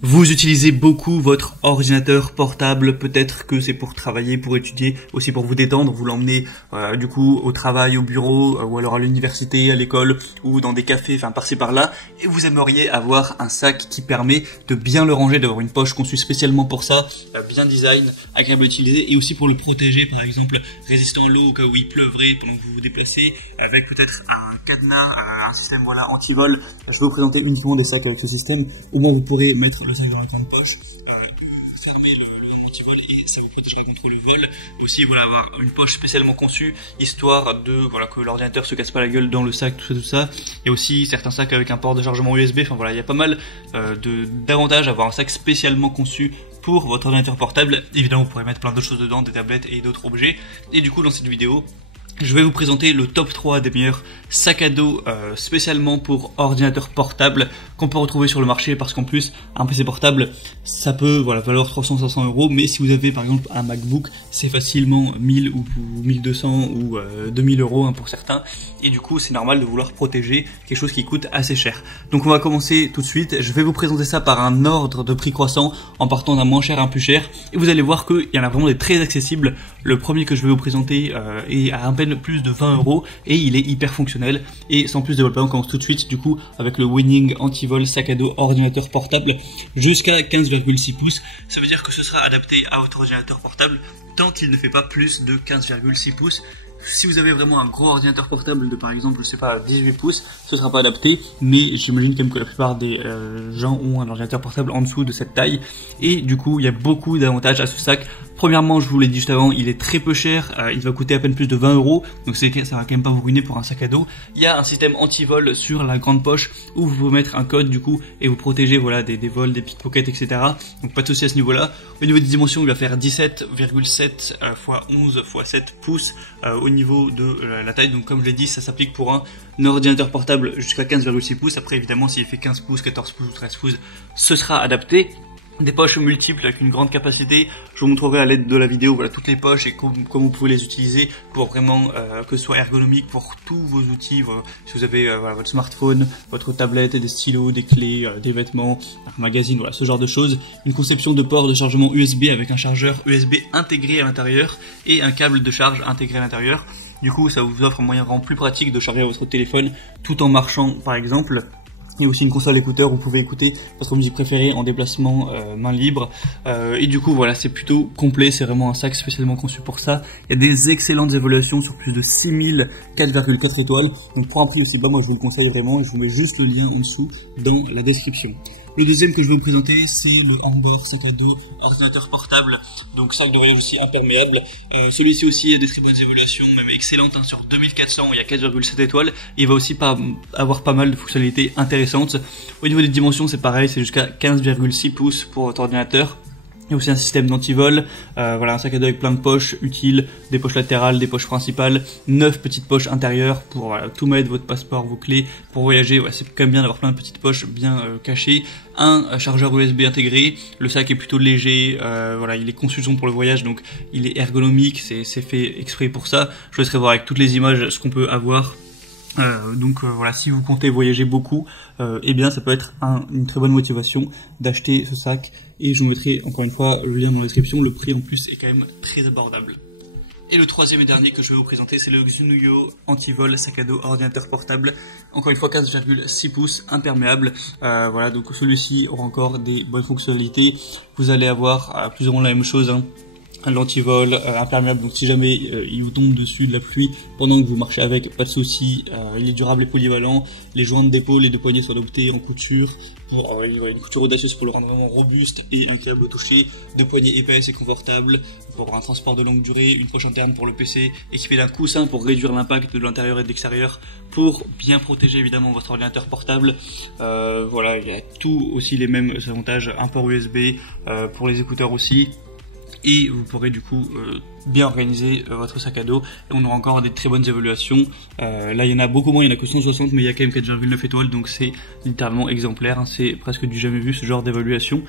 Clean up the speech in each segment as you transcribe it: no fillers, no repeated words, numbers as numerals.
Vous utilisez beaucoup votre ordinateur portable, peut-être que c'est pour travailler, pour étudier, aussi pour vous détendre, vous l'emmenez du coup au travail, au bureau, ou alors à l'université, à l'école, ou dans des cafés, enfin par-ci par-là, et vous aimeriez avoir un sac qui permet de bien le ranger, d'avoir une poche conçue spécialement pour ça, bien design, agréable à utiliser, et aussi pour le protéger, par exemple résistant à l'eau au cas où il pleuvrait pendant que vous vous déplacez, avec peut-être un cadenas, un système voilà anti-vol. Je vais vous présenter uniquement des sacs avec ce système, au moins vous pourrez mettre le sac dans la grande poche, fermer le anti-vol et ça vous protégera contre le vol. Et aussi voilà, avoir une poche spécialement conçue histoire de voilà que l'ordinateur se casse pas la gueule dans le sac, tout ça. Il y a aussi certains sacs avec un port de chargement USB. Enfin voilà, il y a pas mal d'avantages à avoir un sac spécialement conçu pour votre ordinateur portable. Évidemment, vous pourrez mettre plein d'autres choses dedans, des tablettes et d'autres objets. Et du coup, dans cette vidéo, je vais vous présenter le top 3 des meilleurs sacs à dos spécialement pour ordinateur portable qu'on peut retrouver sur le marché, parce qu'en plus un PC portable ça peut voilà valoir 300-500 euros, mais si vous avez par exemple un MacBook c'est facilement 1000 ou 1200 ou 2000 euros hein, pour certains, et du coup c'est normal de vouloir protéger quelque chose qui coûte assez cher. Donc on va commencer tout de suite, je vais vous présenter ça par un ordre de prix croissant en partant d'un moins cher à un plus cher, et vous allez voir qu'il y en a vraiment des très accessibles. Le premier que je vais vous présenter est à peine plus de 20 euros et il est hyper fonctionnel. Et sans plus développer, on commence tout de suite du coup avec le Winning Anti-Vol sac à dos ordinateur portable jusqu'à 15,6 pouces. Ça veut dire que ce sera adapté à votre ordinateur portable tant qu'il ne fait pas plus de 15,6 pouces. Si vous avez vraiment un gros ordinateur portable de par exemple, je sais pas, 18 pouces, ce sera pas adapté, mais j'imagine quand même que la plupart des gens ont un ordinateur portable en dessous de cette taille, et du coup il y a beaucoup d'avantages à ce sac. Premièrement, je vous l'ai dit juste avant, il est très peu cher, il va coûter à peine plus de 20 euros, donc ça va quand même pas vous ruiner pour un sac à dos. Il y a un système anti-vol sur la grande poche où vous pouvez mettre un code du coup et vous protéger voilà des vols, des pickpockets, etc. Donc pas de souci à ce niveau-là. Au niveau des dimensions, il va faire 17,7 x 11 x 7 pouces au niveau de la taille. Donc comme je l'ai dit, ça s'applique pour un ordinateur portable jusqu'à 15,6 pouces. Après évidemment, s'il fait 15 pouces, 14 pouces ou 13 pouces, ce sera adapté. Des poches multiples avec une grande capacité, je vous montrerai à l'aide de la vidéo voilà toutes les poches et comme vous pouvez les utiliser pour vraiment que ce soit ergonomique pour tous vos outils. Si vous avez voilà, votre smartphone, votre tablette, des stylos, des clés, des vêtements, un magazine, voilà ce genre de choses. Une conception de port de chargement USB avec un chargeur USB intégré à l'intérieur et un câble de charge intégré à l'intérieur. Du coup ça vous offre un moyen vraiment plus pratique de charger votre téléphone tout en marchant par exemple. Et aussi une console écouteur où vous pouvez écouter votre musique préférée en déplacement main libre. Et du coup voilà, c'est plutôt complet, c'est vraiment un sac spécialement conçu pour ça. Il y a des excellentes évaluations sur plus de 6000 4,4 étoiles. Donc pour un prix aussi bas, moi je vous le conseille vraiment, et je vous mets juste le lien en dessous dans la description. Le deuxième que je vais vous présenter, c'est le Ambor sac à dos ordinateur portable, donc sac de voyage aussi imperméable. Celui-ci aussi a des très bonnes évaluations, même excellentes, hein, sur 2400, il y a 4,7 étoiles. Et il va aussi avoir pas mal de fonctionnalités intéressantes. Au niveau des dimensions, c'est pareil, c'est jusqu'à 15,6 pouces pour votre ordinateur. Il y a aussi un système d'antivol, voilà un sac à dos avec plein de poches utiles, des poches latérales, des poches principales, 9 petites poches intérieures pour voilà, tout mettre, votre passeport, vos clés, pour voyager. Ouais, c'est quand même bien d'avoir plein de petites poches bien cachées. Un chargeur USB intégré, le sac est plutôt léger, voilà, il est conçu pour le voyage, donc il est ergonomique, c'est fait exprès pour ça. Je vous laisserai voir avec toutes les images ce qu'on peut avoir. Donc voilà, si vous comptez voyager beaucoup, eh bien ça peut être une très bonne motivation d'acheter ce sac, et je vous mettrai encore une fois le lien dans la description. Le prix en plus est quand même très abordable. Et le troisième et dernier que je vais vous présenter, c'est le Xunuyo Anti-Vol sac à dos ordinateur portable, encore une fois 15,6 pouces imperméable. Voilà, donc celui-ci aura encore des bonnes fonctionnalités. Vous allez avoir plus ou moins la même chose, hein. L'antivol imperméable, donc si jamais il vous tombe dessus de la pluie pendant que vous marchez avec, pas de souci. Il est durable et polyvalent. Les jointes d'épaule et de poignet sont adoptés en couture pour une couture audacieuse pour le rendre vraiment robuste, et un câble au toucher, deux poignées épaisses et confortables pour un transport de longue durée, une poche interne pour le PC, équipé d'un coussin pour réduire l'impact de l'intérieur et de l'extérieur, pour bien protéger évidemment votre ordinateur portable. Voilà, il y a tout aussi les mêmes avantages, un port USB pour les écouteurs aussi. Et vous pourrez du coup bien organiser votre sac à dos et on aura encore des très bonnes évaluations. Là il y en a beaucoup moins, il y en a que 160, mais il y a quand même 4,9 étoiles, donc c'est littéralement exemplaire, hein. C'est presque du jamais vu ce genre d'évaluation.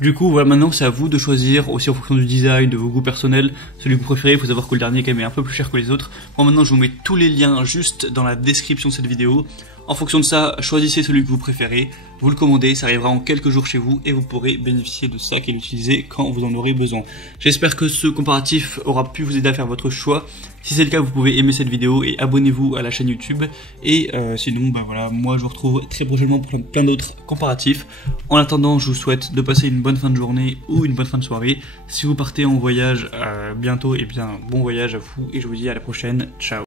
Du coup voilà, maintenant c'est à vous de choisir aussi en fonction du design, de vos goûts personnels, celui que vous préférez. Il faut savoir que le dernier quand même est un peu plus cher que les autres. Moi maintenant je vous mets tous les liens juste dans la description de cette vidéo. En fonction de ça, choisissez celui que vous préférez, vous le commandez, ça arrivera en quelques jours chez vous et vous pourrez bénéficier de ça et l'utiliser quand vous en aurez besoin. J'espère que ce comparatif aura pu vous aider à faire votre choix. Si c'est le cas, vous pouvez aimer cette vidéo et abonnez-vous à la chaîne YouTube. Et sinon, voilà, moi je vous retrouve très prochainement pour plein d'autres comparatifs. En attendant, je vous souhaite de passer une bonne fin de journée ou une bonne fin de soirée. Si vous partez en voyage bientôt, et bien bon voyage à vous et je vous dis à la prochaine. Ciao.